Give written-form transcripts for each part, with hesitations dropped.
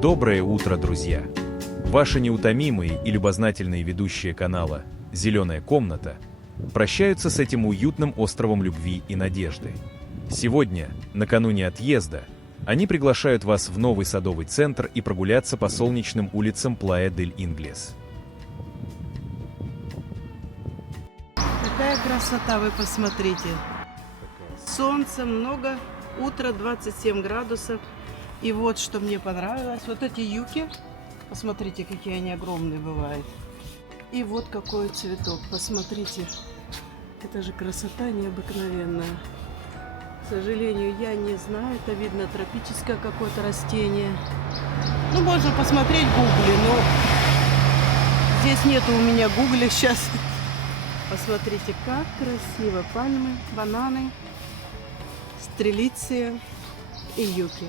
Доброе утро, друзья! Ваши неутомимые и любознательные ведущие канала «Зеленая комната» прощаются с этим уютным островом любви и надежды. Сегодня, накануне отъезда, они приглашают вас в новый садовый центр и прогуляться по солнечным улицам Плая-дель-Инглес. Какая красота, вы посмотрите. Солнца много, утро 27 градусов. И вот что мне понравилось, вот эти юки, посмотрите, какие они огромные бывают. И вот какой цветок, посмотрите, это же красота необыкновенная. К сожалению, я не знаю, это видно тропическое какое-то растение. Ну, можно посмотреть в гугле, но здесь нету у меня гугля сейчас. Посмотрите, как красиво, пальмы, бананы, стрелиция и юки.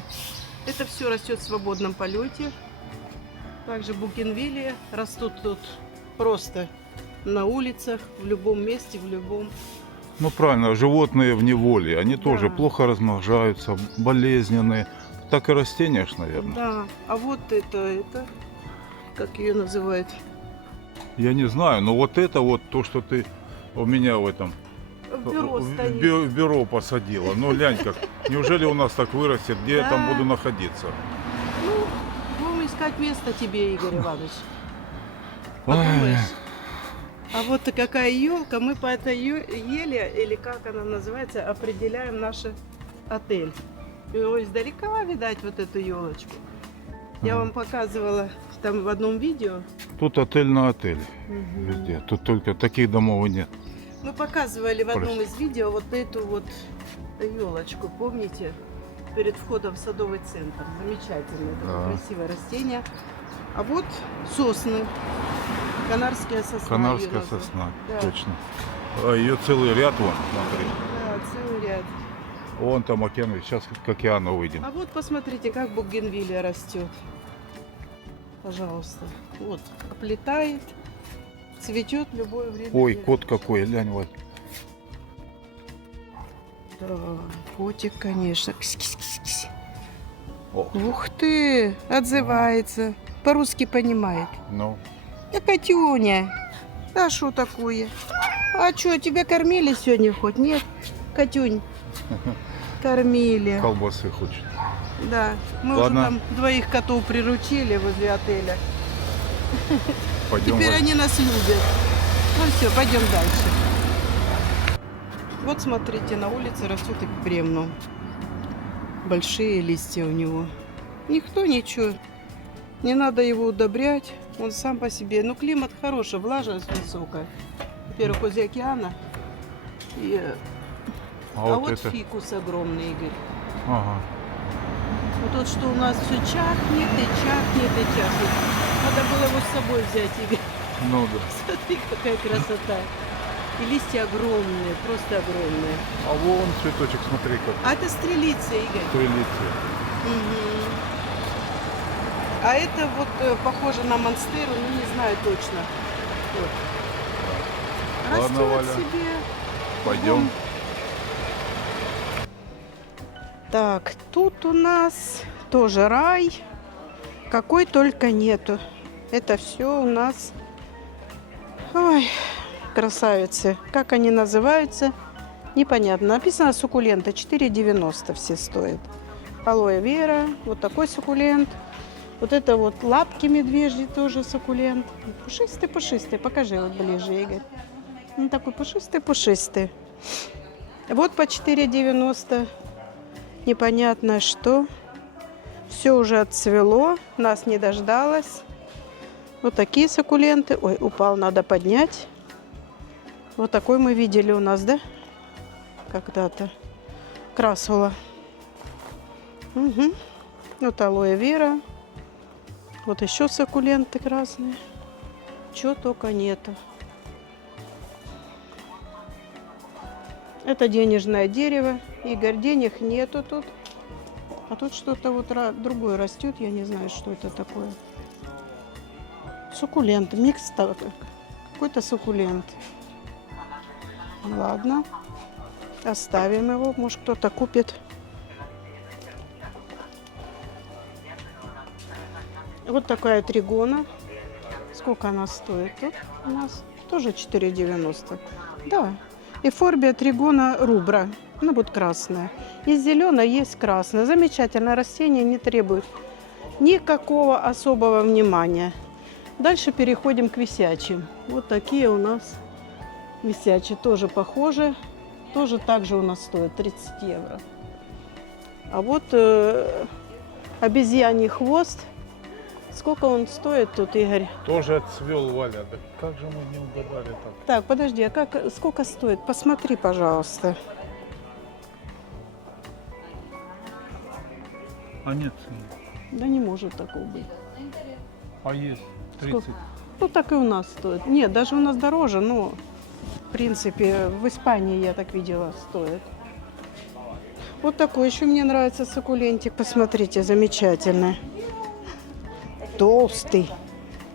Это все растет в свободном полете. Также бугенвиллии растут тут просто на улицах, в любом месте, в любом. Ну правильно, животные в неволе, они тоже Да. плохо размножаются, болезненные. Так и растения, наверное. Да, а вот это, как ее называют? Я не знаю, но вот это вот то, что ты у меня в этом В бюро стоит. в бюро посадила. Ну глянь как, неужели у нас так вырастет, где я там Да. буду находиться? Ну, будем искать место тебе, Игорь Иванович. Подумаешь. А вот какая елка, мы по этой еле, или как она называется, определяем наш отель. Его издалека видать вот эту елочку. Я вам показывала там в одном видео. Тут отель на отеле Мгм. везде. Тут только таких домов и нет. Мы показывали в одном из видео вот эту вот елочку, помните? Перед входом в садовый центр. Замечательное, такое Да. красивое растение. А вот сосны. Канарская сосна. Канарская её называют. сосна, Да. точно. А ее целый ряд вон, смотри. Да, целый ряд. Вон там океан, сейчас к океану выйдем. А вот посмотрите, как бугенвиллия растет. Пожалуйста. Вот, оплетает, цветет в любое время. Ой, года. кот какой, глянь, вот. Да, котик, конечно. Кись-кись-кись-кись. Ох, Ух ты, отзывается. По-русски понимает. ну, Да, Катюня, а что такое? А что, тебя кормили сегодня хоть? Нет, Катюнь, кормили. колбасы хочет. Да, мы Ладно. уже там двоих котов приручили возле отеля. Пойдем. Теперь они нас любят. Ну все, пойдем дальше. Вот смотрите, на улице растет и кремнум. Большие листья у него. Никто ничего. Не надо его удобрять. Он сам по себе. Ну, климат хороший, влажность высокая. Во-первых, возле океана. А вот это. фикус огромный, Игорь. Ага. Вот тот, что у нас все чахнет и чахнет и чахнет. Надо было его с собой взять, Игорь. Ну да. Смотри, какая красота. И листья огромные, просто огромные. А вон цветочек, смотри, как А это стрелица, Игорь. стрелится. Мгм. А это вот похоже на монстеру, ну не знаю точно. Вот. Ладно, Растет Валя. себе. Пойдем. Так, тут у нас тоже рай. Какой только нету. Это все у нас... Ой, красавицы. Как они называются, непонятно. Написано суккуленты. 4,90 все стоят. Алоэ вера. Вот такой суккулент. Вот это вот лапки медвежьи тоже суккулент. Пушистый-пушистый. Покажи вот ближе, Игорь. Он такой пушистый-пушистый. Вот по 4,90. Непонятно что. Все уже отцвело. Нас не дождалось. Вот такие суккуленты. Ой, упал, надо поднять. Вот такой мы видели у нас, да? Когда-то. Красула. Угу. Вот алоэ вера. Вот еще суккуленты красные. Чего только нету. Это денежное дерево. Игорь, денег нету тут. А тут что-то вот другое растет. Я не знаю, что это такое. Суккулент. Микс какой-то суккулент. Ладно. Оставим его. Может, кто-то купит. Вот такая тригона. Сколько она стоит? Тут у нас тоже 4,90. Да. Эфорбия тригона рубра. Она будет красная. Есть зеленая, есть красная. Замечательное растение, не требует никакого особого внимания. Дальше переходим к висячим. Вот такие у нас висячие. Тоже похожи. Тоже так же у нас стоит 30 евро. А вот обезьяний хвост. Сколько он стоит тут, Игорь? Тоже отцвел, Валя. Да как же мы не угадали так? Так, подожди, а сколько стоит? Посмотри, пожалуйста. А нет, Да не может такого быть. а есть 30. Сколько? Ну, так и у нас стоит. Нет, даже у нас дороже, но, в принципе, в Испании, я так видела, стоит. Вот такой еще мне нравится суккулентик. Посмотрите, замечательный. Толстый,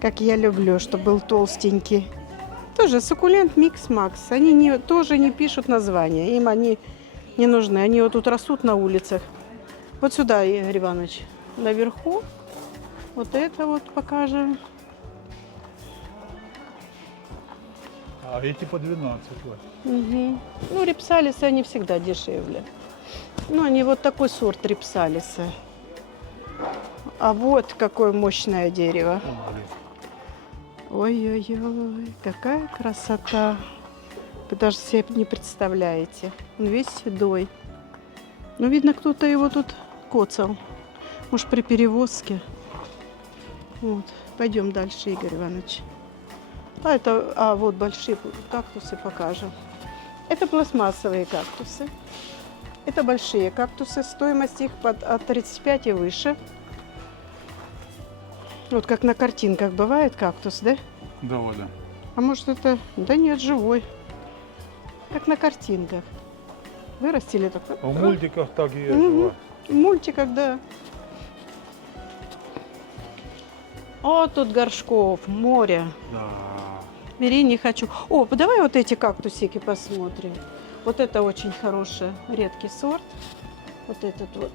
как я люблю, чтобы был толстенький. Тоже суккулент Микс Макс. Они тоже не пишут названия. Им они не нужны. Они вот тут растут на улицах. Вот сюда, Игорь Иванович, наверху. Вот это вот покажем. А эти по 12, Валя. Угу. Ну, рипсалисы, они всегда дешевле. Ну, они вот такой сорт рипсалиса. А вот какое мощное дерево. Ой-ой-ой, какая красота. Вы даже себе не представляете. Он весь седой. Ну, видно, кто-то его тут коцал. Может, при перевозке. Вот. Пойдем дальше, Игорь Иванович. Вот большие кактусы покажем. Это пластмассовые кактусы. Это большие кактусы. Стоимость их от 35 и выше. Вот как на картинках бывает кактус, да? Да, Валя. А может это... Да нет, живой. Как на картинках. Вырастили так. А в мультиках так и есть. Мгм. Валя. В мультиках, да. О, тут горшков, море. Да. Бери, не хочу. О, давай вот эти кактусики посмотрим. Вот это очень хороший, редкий сорт. Вот этот вот.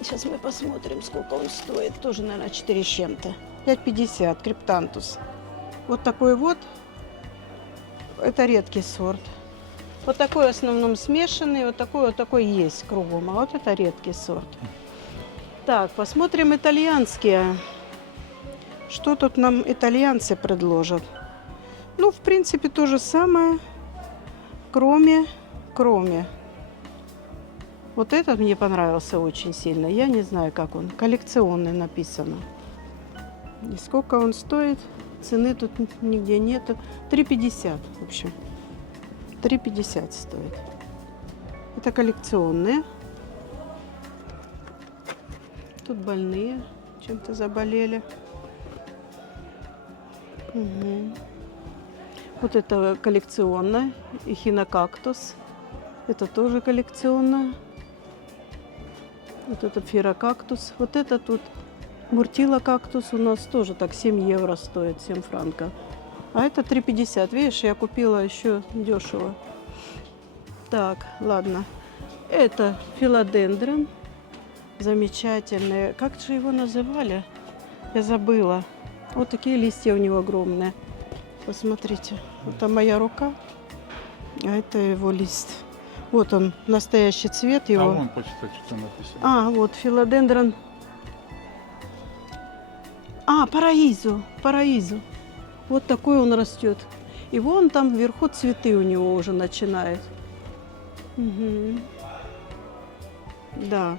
Сейчас мы посмотрим, сколько он стоит. Тоже, наверное, 4 с чем-то. 5,50, криптантус. Вот такой вот. Это редкий сорт. Вот такой в основном смешанный. Вот такой есть кругом. А вот это редкий сорт. Так, посмотрим итальянские. Что тут нам итальянцы предложат? Ну, в принципе, то же самое, кроме. Вот этот мне понравился очень сильно. Я не знаю, как он. Коллекционный написано. И сколько он стоит? Цены тут нигде нету. 3,50, в общем. 3,50 стоит. Это коллекционные. Тут больные. Чем-то заболели. Угу. Вот это коллекционное. Эхинокактус. Это тоже коллекционное. Вот это фирокактус. Вот это тут муртилокактус у нас тоже так 7 евро стоит, 7 франков. А это 3,50. Видишь, я купила еще дешево. Так, ладно. Это филодендрон. Замечательный. Как же его называли? Я забыла. Вот такие листья у него огромные. Посмотрите. Это моя рука. А это его лист. Вот он, настоящий цвет его. А вон почитать, что написано. А, вот филодендрон. Параизу. Вот такой он растет. И вон там вверху цветы у него уже начинают. Угу. Да,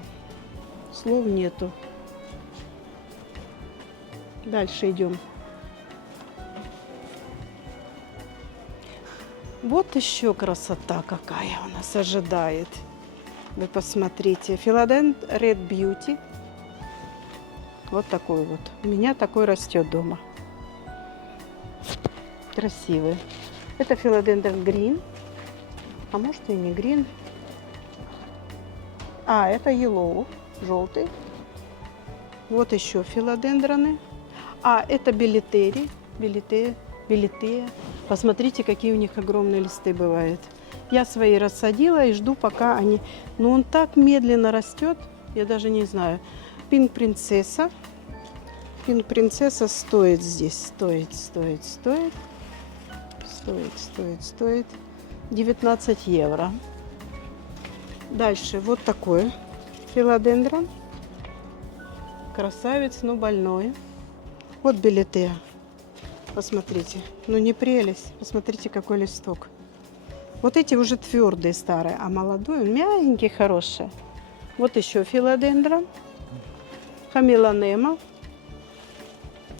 слов нету. Дальше идем. Вот еще красота какая у нас ожидает. Вы посмотрите. Филодент Red Beauty. Вот такой вот. У меня такой растет дома. Красивый. Это филодендрон Green. А может и не Green. А, это Yellow. Желтый. Вот еще филодендроны. А, это Белитери. Белитея. Посмотрите, какие у них огромные листы бывают. Я свои рассадила и жду, пока они... Но он так медленно растет, я даже не знаю. Пинк принцесса. Принцесса стоит здесь. Стоит 19 евро. Дальше вот такой филодендрон. Красавец, но больной. Вот билеты. Посмотрите. Ну не прелесть. Посмотрите, какой листок. Вот эти уже твердые, старые. А молодой, он мягенький, хороший. Вот еще филодендрон. Хамелонема.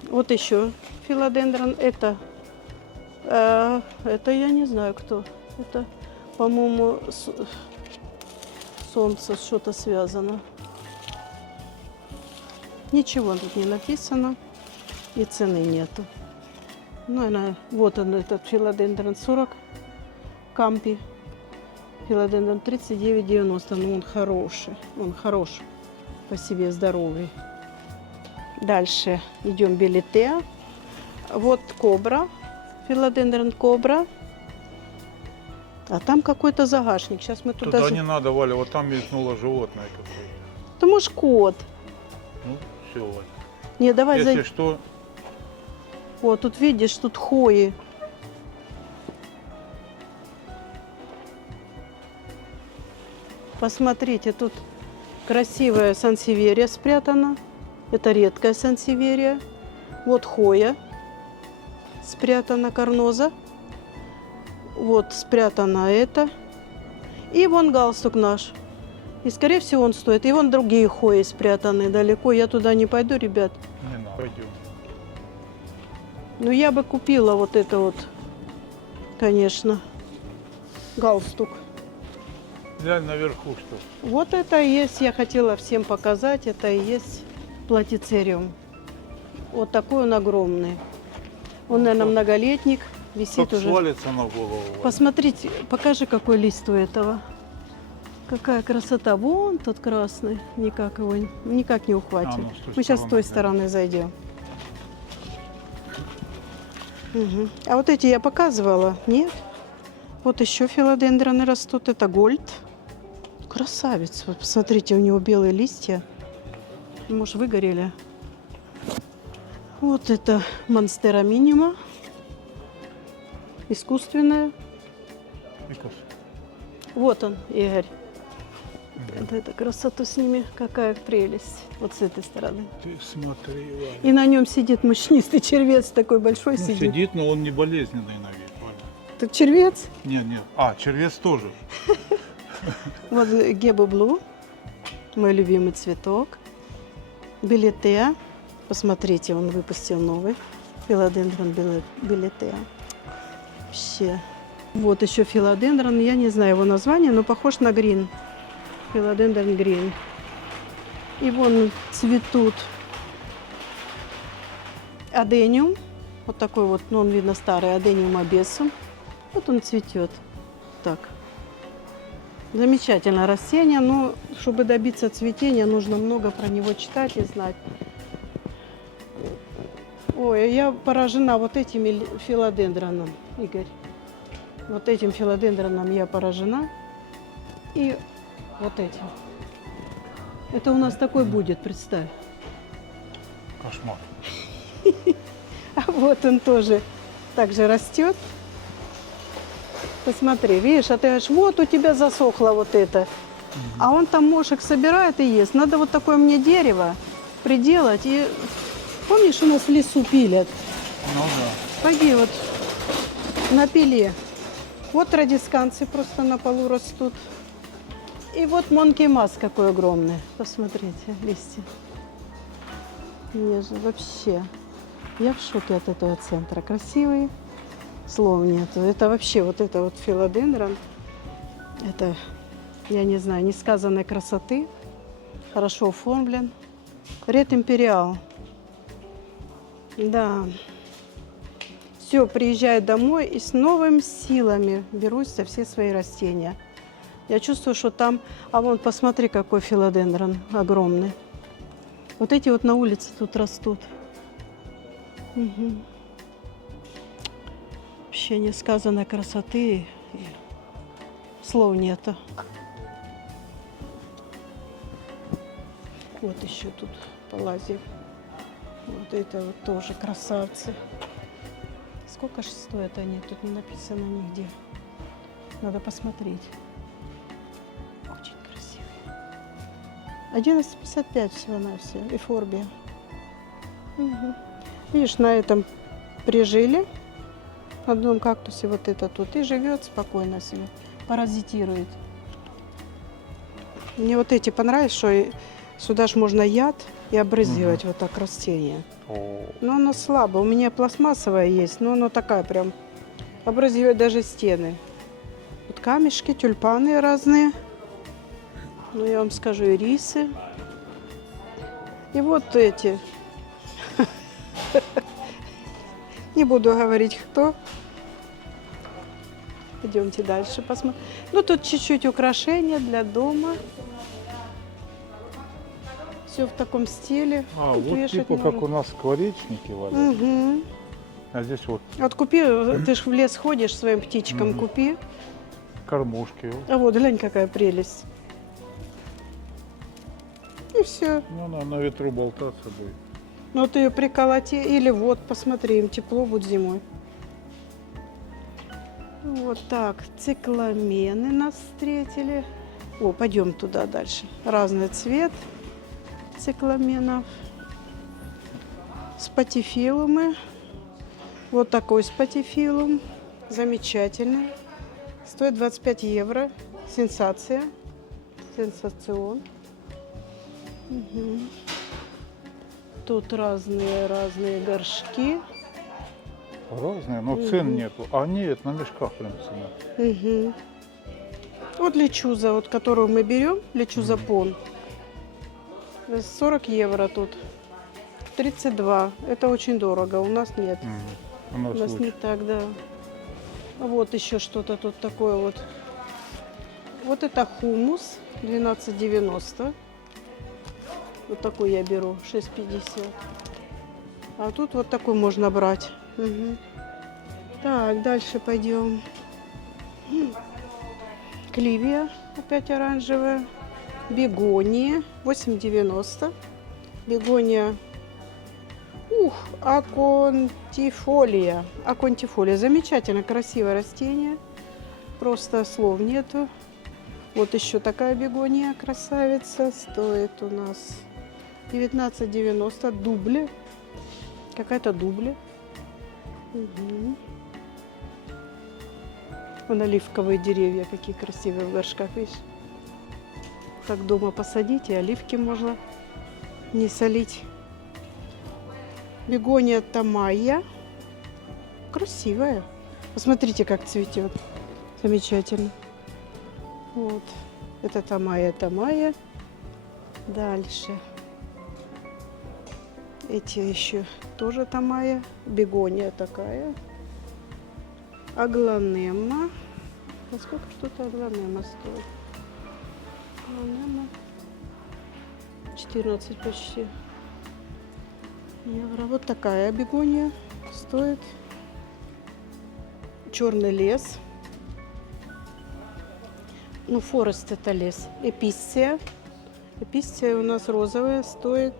Вот еще филодендрон. Это я не знаю кто. Это, по-моему, солнце что-то связано. Ничего тут не написано. И цены нету. Ну, вот он, этот филодендрон 40 кампи. Филодендрон 39,90. Ну, он хороший. Он хорош по себе, здоровый. Дальше идем билете. Вот кобра. Филодендрон кобра. А там какой-то загашник. Сейчас мы туда... Туда не надо, Валя, вот там мелькнуло животное какое-то. Ты можешь кот. Ну, все, Валя. Не, давай Если зайдем. что, Вот, тут видишь, тут хвои. Посмотрите, тут красивая сансеверия спрятана. Это редкая сансеверия. Вот хоя спрятана, карноза. Вот спрятана это. И вон галстук наш. И, скорее всего, он стоит. И вон другие хои спрятаны далеко. Я туда не пойду, ребят. не надо, пойдем. Ну, я бы купила вот это вот, конечно, галстук. Глянь наверху, что. Вот это и есть, я хотела всем показать, это и есть платицериум. Вот такой он огромный. Он, наверное, многолетник, висит Как уже. свалится на голову. Валя. Посмотрите, покажи, какой лист у этого. Какая красота. Вон тот красный. Никак его никак не ухватим. Ну, с той Мы сейчас с той стороны, стороны зайдем. Угу. А вот эти я показывала? Нет? Вот еще филодендроны растут. Это гольд. Красавец. Вот посмотрите, у него белые листья. Может, выгорели. Вот это монстера минима. Искусственная. Викас. Вот он, Игорь. Вот эта красота с ними. Какая прелесть. Вот с этой стороны. Ты смотри, Валя. И на нем сидит мощнистый червец такой большой Ну, сидит. сидит, но он не болезненный на вид, Валя. Так червец. Нет, нет. А, червец тоже. Вот Гебу Блу. Мой любимый цветок. Билетеа. Посмотрите, он выпустил новый. Филодендрон билетеа. Вообще. Вот еще филодендрон. Я не знаю его название, но похож на грин. Филодендрон грин. И вон цветут адениум. Вот такой вот, ну он видно старый, адениум абессум. Вот он цветет. Так. Замечательное растение, но чтобы добиться цветения, нужно много про него читать и знать. Ой, я поражена вот этими филодендроном, Игорь. Вот этим филодендроном я поражена. И вот этим. Это у нас такой будет, представь. Кошмар. А вот он тоже также растет. Посмотри, видишь, а ты говоришь, вот у тебя засохло вот это. А он там мошек собирает и ест. Надо вот такое мне дерево приделать. И помнишь, у нас в лесу пилят? Ну да. Пойди вот на пиле. Вот радисканцы просто на полу растут. И вот монкей мас какой огромный. Посмотрите, листья. Мне же вообще... Я в шоке от этого центра. Красивый. Слов нету. Это вообще вот это вот филодендрон. Это, я не знаю, несказанной красоты. Хорошо оформлен. Ред Империал. Да. Все, приезжаю домой и с новыми силами берусь за все свои растения. Я чувствую, что там... А вон, посмотри, какой филодендрон огромный. Вот эти вот на улице тут растут. Угу. Вообще несказанной красоты. Слов нету. Вот еще тут полазим. Вот это вот тоже красавцы. Сколько же стоят они? Тут не написано нигде. Надо посмотреть. Очень красивые. 11,55 всего-навсего. Эфорбия. Угу. Видишь, на этом прижили. На одном кактусе вот это тут. И живет спокойно себе. Паразитирует. Мне вот эти понравились, что сюда ж можно яд и обрызгивать вот так растение. О, Но оно слабо. У меня пластмассовая есть, но оно такая прям обрызгивает даже стены. Вот камешки, тюльпаны разные. Ну, я вам скажу, ирисы. И вот эти. Не буду говорить, кто. Пойдемте дальше посмотрим. Ну, тут чуть-чуть украшения для дома. Все в таком стиле. а Тут вот вешать типа как можно. у нас скворечники валяются. Угу. А здесь вот Вот купи, ты ж в лес ходишь, своим птичкам Мгм. купи. кормушки. А вот, глянь, какая прелесть. И все. Ну, она на ветру болтаться будет. Ну, ты ее приколоти. Или вот, посмотри, им тепло будет зимой. Вот так, цикламены нас встретили. О, пойдем туда дальше. Разный цвет цикламенов. Спатифилумы. Вот такой спатифилум. Замечательный. Стоит 25 евро. Сенсация. Сенсацион. Мгм. Тут разные горшки. Разные, но цен нету. А нет, на мешках прям цена. Мгм. Вот лечуза, вот, которую мы берем, лечуза пон. 40 евро тут. 32. Это очень дорого. У нас нет. У нас У нас лучше. не так, да. Вот еще что-то тут такое вот. Вот это хумус 12,90. Вот такой я беру, 6,50. А тут вот такой можно брать. Мгм. Так, дальше пойдем. Кливия, опять оранжевая. Бегония, 8,90. Бегония. Аконтифолия. Аконтифолия. Замечательно, красивое растение. Просто слов нету. Вот еще такая бегония красавица. Стоит у нас 19,90. Дубле. Какая-то дубле. Угу. Вон оливковые деревья, какие красивые в горшках, видишь? Как дома посадить, и оливки можно не солить. Бегония тамайя. Красивая. Посмотрите, как цветет. Замечательно. Вот. Это тамайя. Дальше. Эти еще тоже тамайя. Бегония такая. Аглонема. А сколько что-то аглонема стоит? Аглонема 14 почти евро. Вот такая бегония стоит. Черный лес. Ну, форест это лес. Эписция. Эписция у нас розовая, стоит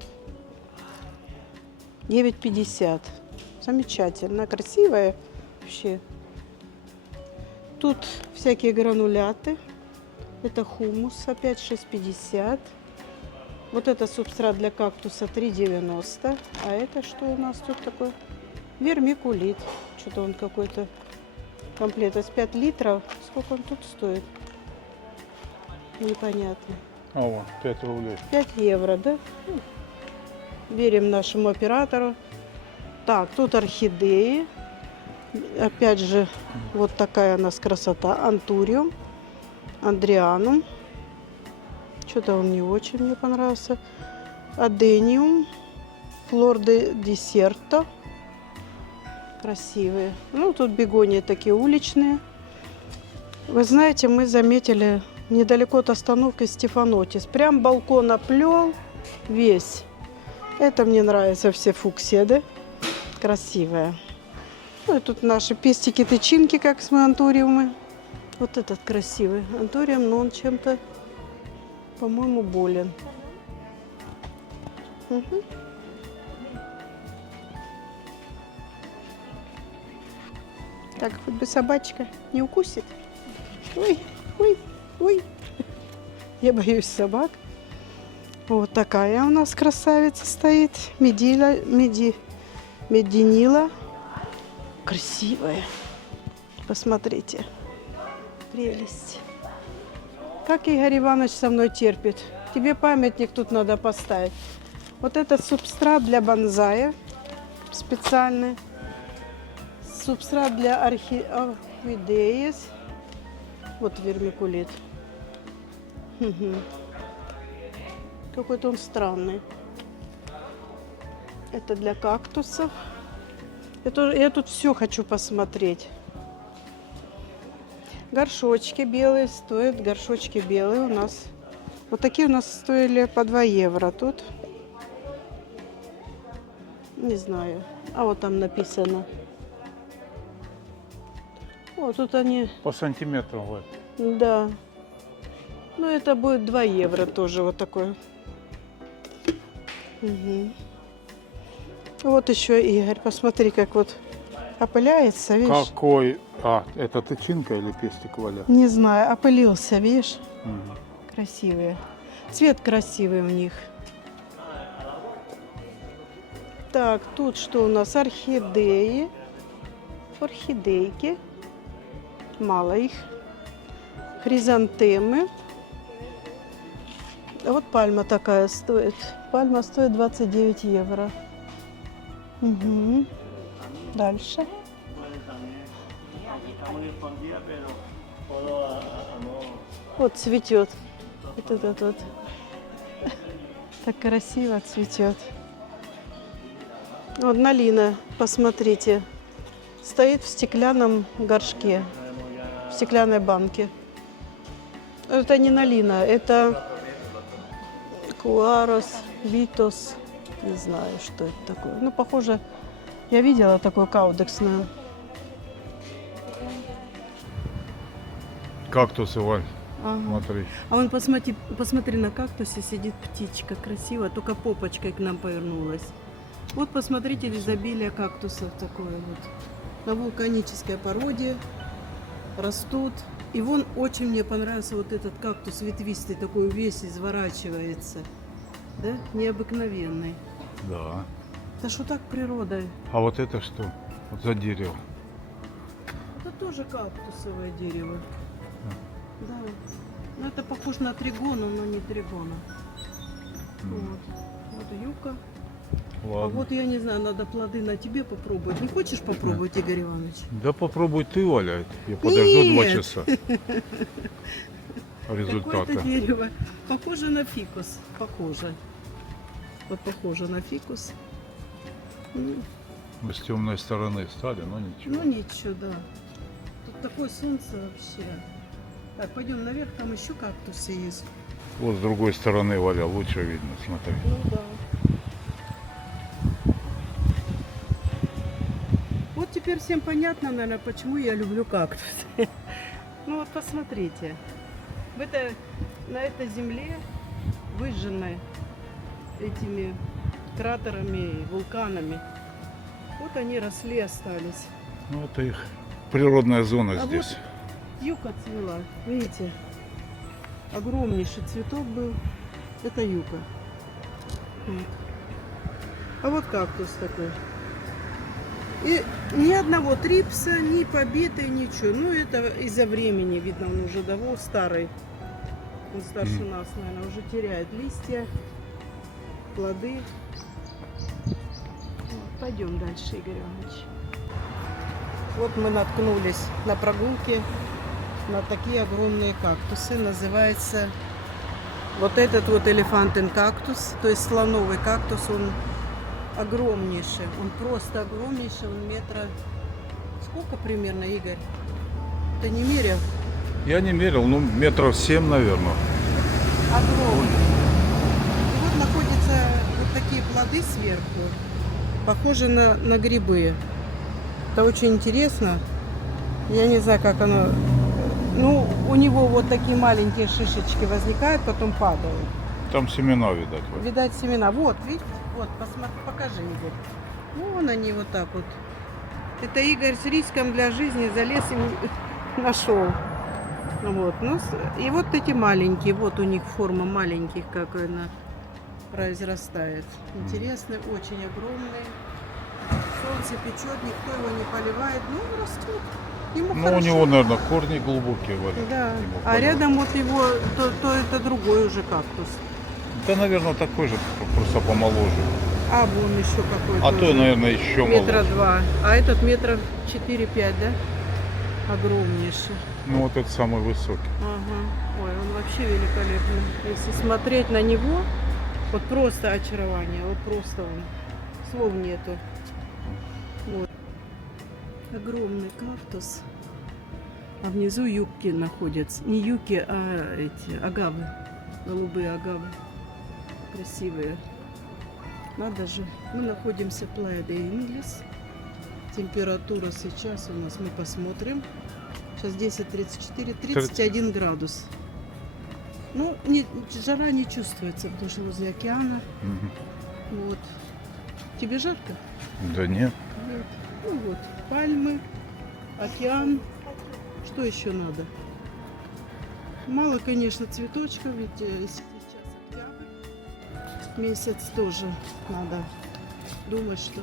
9,50. Замечательно, красивая вообще. Тут всякие грануляты. Это хумус, опять 6,50. Вот это субстрат для кактуса 3,90. А это что у нас тут такое? Вермикулит. Что-то он какой-то комплект из 5 литров. Сколько он тут стоит? Непонятно. А вот, 5 рублей. 5 евро, да? Верим нашему оператору. Так, тут орхидеи. Опять же, вот такая у нас красота. Антуриум, андрианум. Что-то он не очень мне понравился. Адениум, флор де десерто. Красивые. Ну, тут бегонии такие уличные. Вы знаете, мы заметили недалеко от остановки Стефанотис. Прям балкон оплел весь. Это мне нравится, все фуксия, да? Красивая. Ну и тут наши пестики-тычинки, как с антуриумы. Вот этот красивый антуриум, но он чем-то, по-моему, болен. Угу. Так, хоть бы собачка не укусит. Ой, ой, ой. Я боюсь собак. Вот такая у нас красавица стоит. Мединила. Красивая. Посмотрите. Прелесть. Как Игорь Иванович со мной терпит. Тебе памятник тут надо поставить. Вот этот субстрат для бонсая. Специальный. Субстрат для орхидеи. Вот вермикулит. Угу. Какой-то он странный. Это для кактусов. Я тут все хочу посмотреть. Горшочки белые стоят. Горшочки белые у нас. Вот такие у нас стоили по 2 евро. Тут не знаю. А вот там написано. Вот тут они. По сантиметрам, вот. Да. Ну это будет 2 евро тоже вот такой. Угу. Вот еще, Игорь, посмотри, как вот опыляется, видишь? Какой? А, это тычинка или пестик, Валя? Не знаю, опылился, видишь? Мгм. Красивые. Цвет красивый у них. Так, тут что у нас? Орхидеи. Орхидейки. Мало их. Хризантемы. А вот пальма такая стоит. Пальма стоит 29 евро. Угу. Дальше. Вот цветет. Вот этот вот. Так красиво цветет. Вот малина, посмотрите. Стоит в стеклянном горшке. В стеклянной банке. Это не малина, это куарос, витос. Не знаю, что это такое. Ну, похоже, я видела такую каудексную. Кактусы, Валь, Ага. смотри. А вон посмотри, на кактусе сидит птичка красиво, только попочкой к нам повернулась. Вот посмотрите, изобилие кактусов такое вот. На вулканической породе растут. И вон очень мне понравился вот этот кактус ветвистый, такой весь изворачивается. Да? Необыкновенный. Да. Да что так природой? А вот это что? Вот за дерево. Это тоже кактусовое дерево. Да. Ну это похоже на тригону, но не тригона. Вот. Вот юка. А Ладно. вот я не знаю, надо плоды на тебе попробовать. Не хочешь попробовать, Игорь Иванович? Да попробуй ты, Валя. Я подожду 2 Нет. часа. Результата. Какое-то дерево. Похоже на фикус. Похоже. Вот похоже на фикус. Ну, Мы с темной стороны стали, но ничего. ну ничего, да. Тут такое солнце вообще. Так, пойдем наверх, там еще кактусы есть. Вот с другой стороны, Валя, лучше видно, смотри. Ну да. Вот теперь всем понятно, наверное, почему я люблю кактусы. Ну вот посмотрите. На этой земле, выжженной этими кратерами и вулканами, вот они росли, остались. Ну, это их природная зона А здесь. Юка цвела, видите? Огромнейший цветок был. Это юка. Вот. А вот кактус такой. И ни одного трипса, ни побитой, ничего. Ну, это из-за времени, видно, он уже давно старый. Он старше нас, наверное, уже теряет листья, плоды. Вот, пойдем дальше, Игорь Иванович. Вот мы наткнулись на прогулке на такие огромные кактусы. Называется вот этот вот элефантин кактус, то есть слоновый кактус. Он огромнейший, он просто огромнейший, он метра... Сколько примерно, Игорь? Ты не мерил? Я не мерил, ну, метров 7, наверное. Огромный. И вот находятся вот такие плоды сверху, похожи на грибы. Это очень интересно. Я не знаю, как оно... Ну, у него вот такие маленькие шишечки возникают, потом падают. Там семена, видать. Валь. Видать, семена. Вот, видите? Вот, посмотри, покажи, Игорь. Вон они вот так вот Это Игорь с риском для жизни залез и нашел. Вот. Ну, и вот эти маленькие, вот у них форма маленьких, как она произрастает. Интересный, очень огромный. Солнце печет, никто его не поливает. Ну, растет. Ему Ну, у хорошо. него, наверное, корни глубокие, Валя. Да. Ему А поливать. рядом вот его, то это другой уже кактус. Да, наверное, такой же, просто помоложе. А вон еще какой-то. А то, уже наверное, еще метра моложе. 2. А этот метров 4-5, да? Огромнейший. Ну, вот этот самый высокий. Ага. Ой, он вообще великолепный. Если смотреть на него, вот просто очарование. Вот просто он. Слов нету. Вот. Огромный кактус. А внизу юбки находятся. Не юбки, а эти агавы. Голубые агавы. Красивые. Надо же. Мы находимся в Плая де Инглес. Температура сейчас у нас, мы посмотрим. Сейчас 10:34, 31 градус. Ну, жара не чувствуется, потому что возле океана. Мгм. Вот. Тебе жарко? Да нет. Нет. Ну вот, пальмы, океан. Что еще надо? Мало, конечно, цветочков, ведь сейчас октябрь. Месяц тоже надо думать, что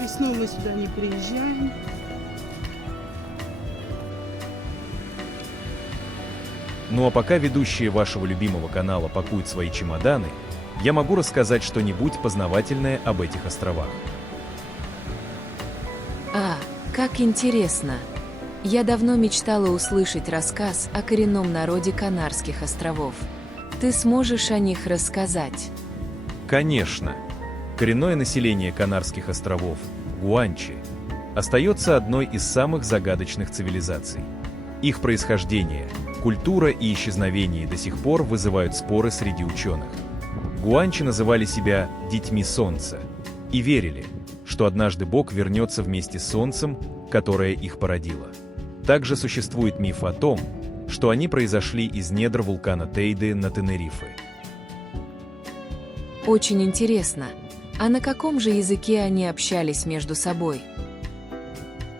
весной мы сюда не приезжаем. Ну а пока ведущие вашего любимого канала пакуют свои чемоданы, я могу рассказать что-нибудь познавательное об этих островах. А, как интересно! Я давно мечтала услышать рассказ о коренном народе Канарских островов. Ты сможешь о них рассказать? Конечно, коренное население Канарских островов, гуанчи, остается одной из самых загадочных цивилизаций. Их происхождение, культура и исчезновение до сих пор вызывают споры среди ученых. Гуанчи называли себя «детьми солнца» и верили, что однажды Бог вернется вместе с солнцем, которое их породило. Также существует миф о том, что они произошли из недр вулкана Тейды на Тенерифе. Очень интересно. А на каком же языке они общались между собой?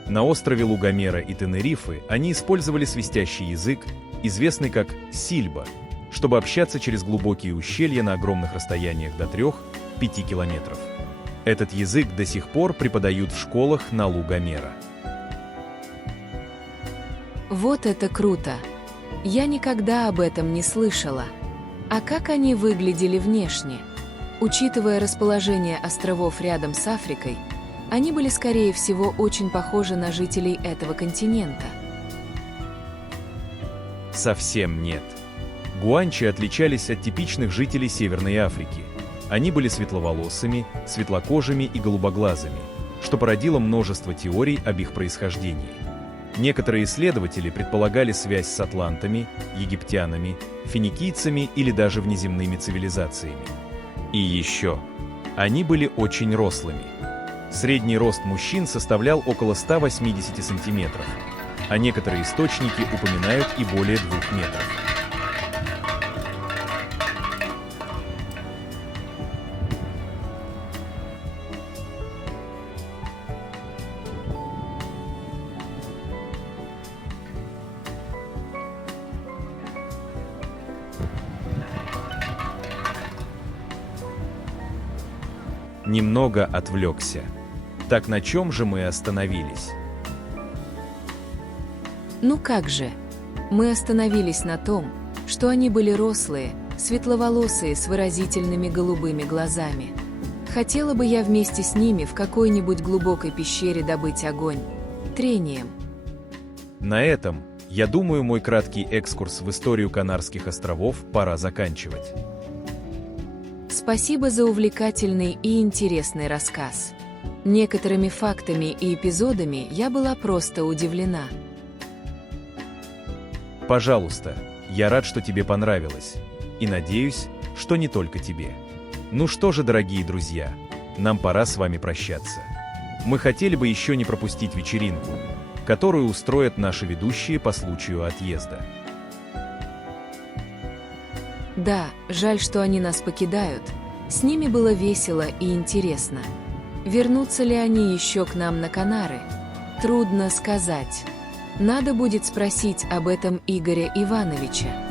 На острове Лугомера и Тенерифе они использовали свистящий язык, известный как сильба, чтобы общаться через глубокие ущелья на огромных расстояниях до 3-5 километров. Этот язык до сих пор преподают в школах на Лугомера. Вот это круто! Я никогда об этом не слышала. А как они выглядели внешне? Учитывая расположение островов рядом с Африкой, они были, скорее всего, очень похожи на жителей этого континента. Совсем нет. Гуанчи отличались от типичных жителей Северной Африки. Они были светловолосыми, светлокожими и голубоглазыми, что породило множество теорий об их происхождении. Некоторые исследователи предполагали связь с атлантами, египтянами, финикийцами или даже внеземными цивилизациями. И еще, они были очень рослыми. Средний рост мужчин составлял около 180 сантиметров, а некоторые источники упоминают и более 2 метров. Немного отвлекся. Так на чем же мы остановились? Ну как же? Мы остановились на том, что они были рослые, светловолосые с выразительными голубыми глазами. Хотела бы я вместе с ними в какой-нибудь глубокой пещере добыть огонь. Трением. На этом, я думаю, мой краткий экскурс в историю Канарских островов пора заканчивать. Спасибо за увлекательный и интересный рассказ. Некоторыми фактами и эпизодами я была просто удивлена. Пожалуйста, я рад, что тебе понравилось. И надеюсь, что не только тебе. Ну что же, дорогие друзья, нам пора с вами прощаться. Мы хотели бы еще не пропустить вечеринку, которую устроят наши ведущие по случаю отъезда. Да, жаль, что они нас покидают. С ними было весело и интересно. Вернутся ли они еще к нам на Канары? Трудно сказать. Надо будет спросить об этом Игоря Ивановича.